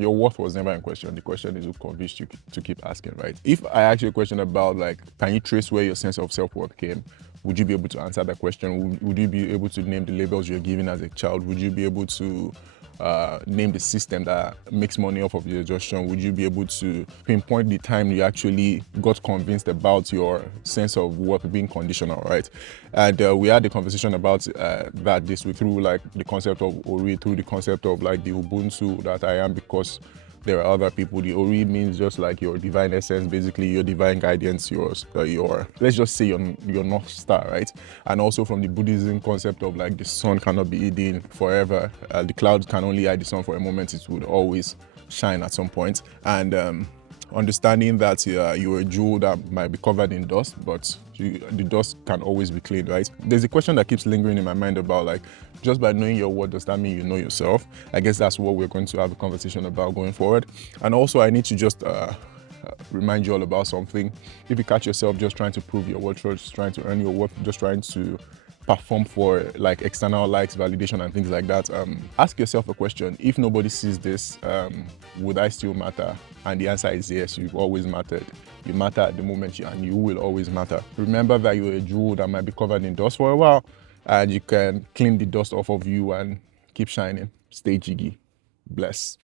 Your worth was never in question. The question is who convinced you to keep asking, right? If I ask you a question about like, can you trace where your sense of self-worth came? Would you be able to answer that question? Would you be able to name the labels you're given as a child? Would you be able to name the system that makes money off of your exhaustion? Would you be able to pinpoint the time you actually got convinced about your sense of worth being conditional, right? And we had a conversation about that this week through like the concept of Ori, through the concept of like the Ubuntu that I am because there are other people. The Ori means just like your divine essence, basically your divine guidance, your let's just say your North Star, right? And also from the Buddhism concept of like the sun cannot be hidden forever. The clouds can only hide the sun for a moment. It would always shine at some point. And understanding that you're a jewel that might be covered in dust, but the dust can always be cleaned, right? There's a question that keeps lingering in my mind about like, just by knowing your worth, does that mean you know yourself? I guess that's what we're going to have a conversation about going forward. And also I need to just remind you all about something. If you catch yourself just trying to prove your worth, just trying to earn your worth, just trying to perform for like external likes, validation and things like that, ask yourself a question. If nobody sees this, would I still matter? And the answer is yes. You've always mattered. You matter at the moment and you will always matter. Remember that you're a jewel that might be covered in dust for a while and you can clean the dust off of you and keep shining. Stay jiggy. Bless.